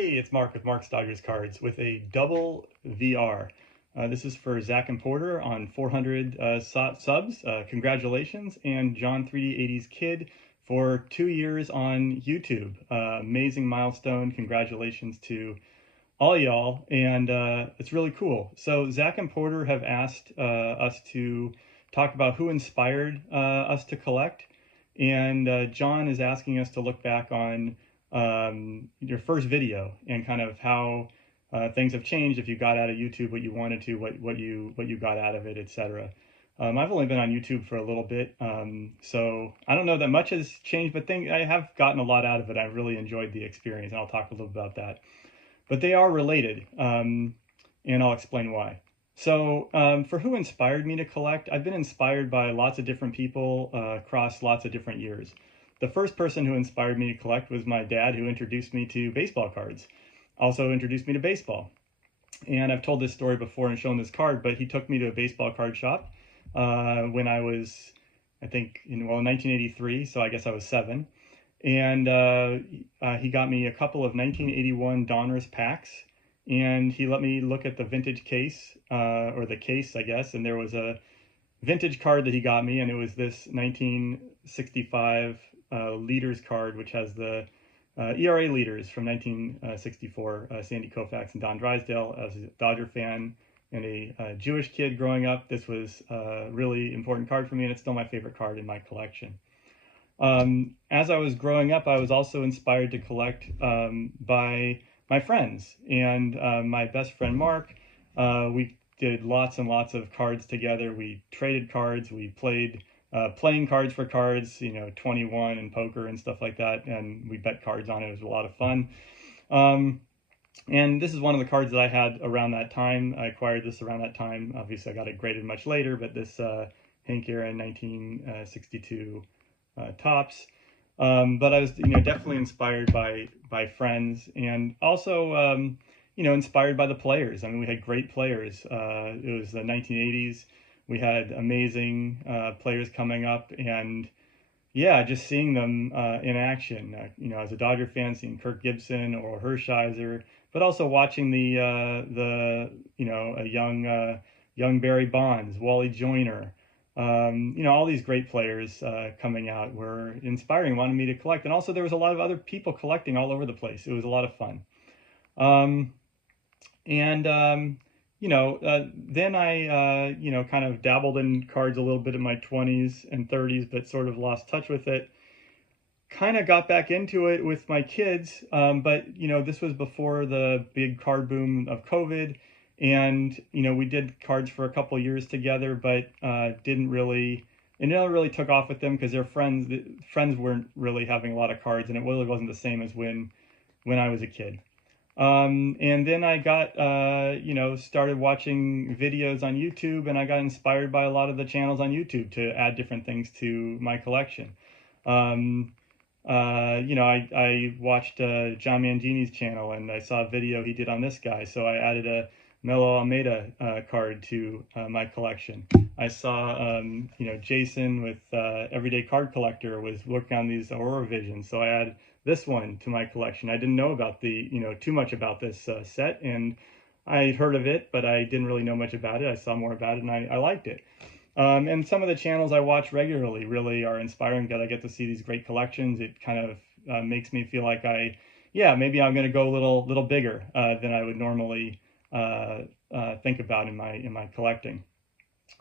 Hey, it's Mark with Mark's Dodgers Cards with a double VR. This is for Zach and Porter on 400 subs. Congratulations. And John 3D80's Kid for 2 years on YouTube. Amazing milestone. Congratulations to all y'all. And it's really cool. So Zach and Porter have asked us to talk about who inspired us to collect. And John is asking us to look back on your first video and kind of how things have changed if you got out of YouTube what you wanted to, what you got out of it, etc. I've only been on YouTube for a little bit, so I don't know that much has changed, but I have gotten a lot out of it. I've really enjoyed the experience, and I'll talk a little about that. But they are related, and I'll explain why. So for who inspired me to collect, I've been inspired by lots of different people across lots of different years. The first person who inspired me to collect was my dad, who introduced me to baseball cards. Also introduced me to baseball. And I've told this story before and shown this card, but he took me to a baseball card shop when I was, I think, in 1983, so I guess I was 7. And he got me a couple of 1981 Donruss packs, and he let me look at the vintage case, or the case, I guess, and there was a vintage card that he got me, and it was this 1965 leaders card, which has the ERA leaders from 1964, Sandy Koufax and Don Drysdale. As a Dodger fan and a Jewish kid growing up, this was a really important card for me, and it's still my favorite card in my collection. As I was growing up, I was also inspired to collect by my friends, and my best friend Mark. We did lots and lots of cards together. We traded cards, we played playing cards for cards, 21 and poker and stuff like that, and we bet cards on it. It was a lot of fun. And this is one of the cards that I had around that time. I acquired this around that time. Obviously, I got it graded much later, but this Hank Aaron 1962 tops. But I was, definitely inspired by friends, and also, inspired by the players. I mean, we had great players. It was the 1980s. We had amazing players coming up, and yeah, just seeing them in action. As a Dodger fan, seeing Kirk Gibson or Hershiser, but also watching a young Barry Bonds, Wally Joyner. All these great players coming out were inspiring, wanted me to collect. And also there was a lot of other people collecting all over the place. It was a lot of fun. Then I, kind of dabbled in cards a little bit in my 20s and 30s, but sort of lost touch with it. Kind of got back into it with my kids, but, this was before the big card boom of COVID. And, we did cards for a couple of years together, but it never really took off with them because their friends weren't really having a lot of cards, and it really wasn't the same as when I was a kid. And then I got, started watching videos on YouTube, and I got inspired by a lot of the channels on YouTube to add different things to my collection. I watched John Mangini's channel, and I saw a video he did on this guy, so I added a Melo Almeida card to my collection. I saw, Jason with Everyday Card Collector was working on these Aurora Visions, so I added this one to my collection. I didn't know about too much about this set, and I heard of it, but I didn't really know much about it. I saw more about it, and I liked it. And some of the channels I watch regularly really are inspiring because I get to see these great collections. It kind of makes me feel like maybe I'm going to go a little bigger than I would normally think about in my collecting.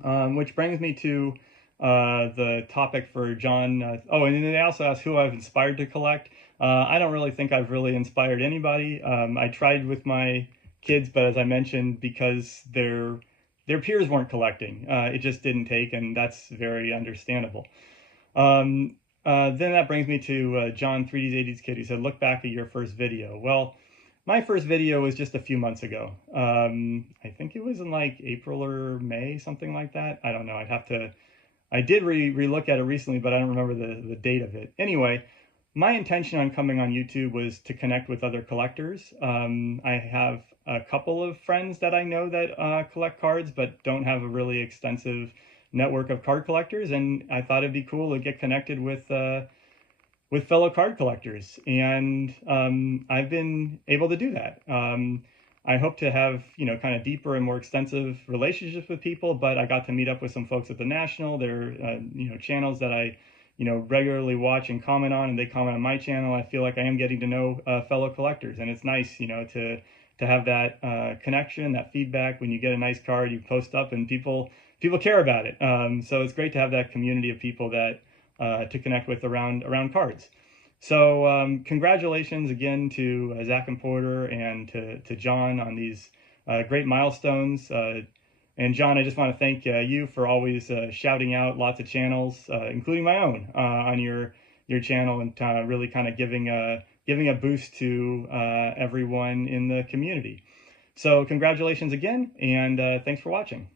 Which brings me to the topic for John. And then they also asked who I've inspired to collect. I don't really think I've really inspired anybody. I tried with my kids, but as I mentioned, because their peers weren't collecting, it just didn't take, and that's very understandable. Then that brings me to John 3D's 80s Kid, who said, look back at your first video. Well, my first video was just a few months ago. I think it was in like April or May, something like that. I don't know. I did re-look at it recently, but I don't remember the date of it. Anyway, my intention on coming on YouTube was to connect with other collectors. I have a couple of friends that I know that collect cards, but don't have a really extensive network of card collectors. And I thought it'd be cool to get connected with with fellow card collectors, and I've been able to do that. I hope to have, kind of deeper and more extensive relationships with people, but I got to meet up with some folks at the National. They're, channels that I, regularly watch and comment on, and they comment on my channel. I feel like I am getting to know fellow collectors, and it's nice, to have that connection, that feedback. When you get a nice card, you post up, and people care about it. So it's great to have that community of people that to connect with around cards. So congratulations again to Zach and Porter, and to John on these great milestones. And John, I just want to thank you for always shouting out lots of channels, including my own, on your channel, and really kind of giving a boost to everyone in the community. So congratulations again, and thanks for watching.